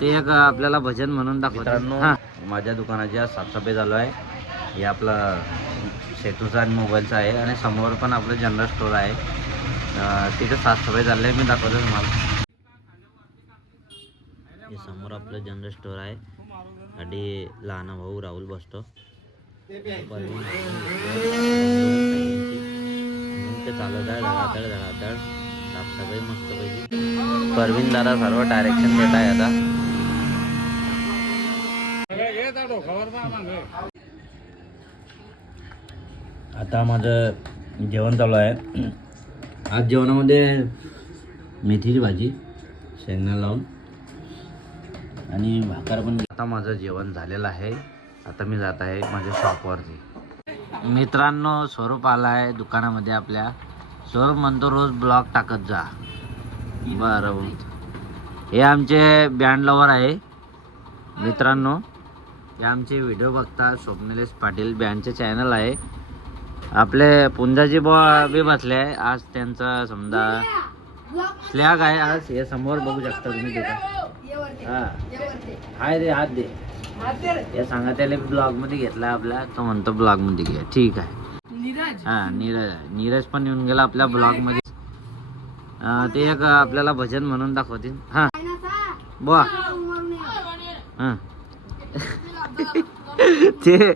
ते एक आपल्याला भजन म्हणून दाखवतो. हां, माझ्या दुकानाची आज साफसफाई चालू आहे. हे आपला सेतूचा आणि मोबाईलचा आहे आणि समोर पण आपलं जनरल स्टोअर आहे. तिथे साफसफाई चालली आहे, मी दाखवतो तुम्हाला. हे समोर आपलं जनरल स्टोअर आहे आणि लहान भाऊ राहुल बसतो. चालत आहे धडाधड साफसफाई मस्त पैकी. परवीन दादा सर्व डायरेक्शन देत आहे आता माझं जेवण चालू आहे. आज जेवणामध्ये मेथीची भाजी शेंगणा लावून आणि भाकर पण. आता माझं जेवण झालेलं आहे. आता मी जात आहे माझ्या शॉपवरती. मित्रांनो, स्वरूप आला आहे दुकानामध्ये आपल्या. स्वरूप म्हणतो रोज ब्लॉग टाकत जा. बरं, हे आमचे बँड लवर आहे मित्रांनो. हे आमचे व्हिडिओ बघतात. स्वप्निलेश पाटील बँडचे चॅनल आहे. आपले पुंजाजी बी बसले आहे. आज त्यांचा समजा फ्लॅग आहे. आज हे समोर बघू शकता तुम्ही दुकान. हां, हाय रे, हात दे. हे सांगा त्याला ब्लॉग मध्ये घेतला आपला. तो म्हणतो ब्लॉग मध्ये घ्या. ठीक आहे. हां, नीरज पण येऊन गेला आपल्या ब्लॉग मध्ये. ते एक आपल्याला भजन म्हणून दाखवतील. हां बुवा. हां ते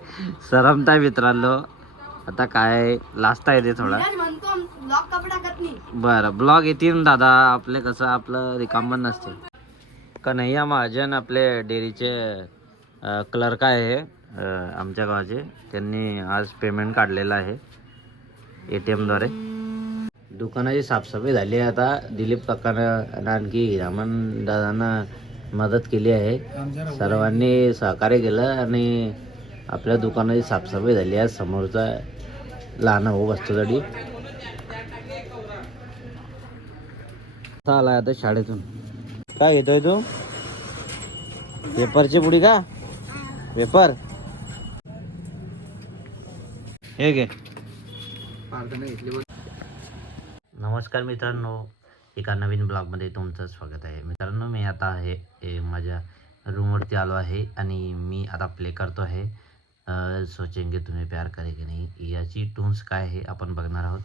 सरमता मित्रांनो. आता काय लास्ट आहे ते थोडा. बरं, ब्लॉग येतील दादा आपले. कसं आपलं रिकाम पण नसते. कन्हैया महाजन आपले डेअरीचे क्लर्क आहे आमच्या गावाचे. त्यांनी आज पेमेंट काढलेलं आहे ATM द्वारे. दुकानाची साफसफाई झाली आहे. आता दिलीप काकानं आणखी हिरामन दादांना मदत केली आहे. सर्वांनी सहकार्य केलं आणि आपल्या दुकानाची साफसफाई झाली आहे. समोरचा लहान भाऊ बसतोसाठी आला आता शाळेतून. काय घेतोय तू? पेपरची पुडी का? पेपर हे घे. नमस्कार मित्रांनो, एका नवीन ब्लॉगमध्ये तुमचं स्वागत आहे. मित्रांनो, मी आता आहे माझ्या रूमवरती आलो आहे आणि मी आता प्ले करतो आहे सोचेंगे तुम्हें प्यार करेंगे नहीं. याची टून्स काय आहे आपण बघणार आहोत.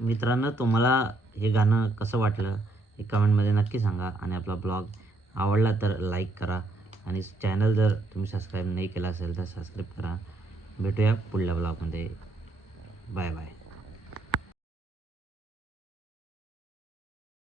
मित्रांनो, तुम्हाला हे गाणं कसं वाटलं हे कमेंटमध्ये नक्की सांगा. आणि आपला ब्लॉग आवडला तर लाईक करा. आणि चॅनल जर तुम्ही सबस्क्राईब नाही केला असेल तर सबस्क्राईब करा. भेटूया पुढल्या ब्लॉगमध्ये. Bye bye.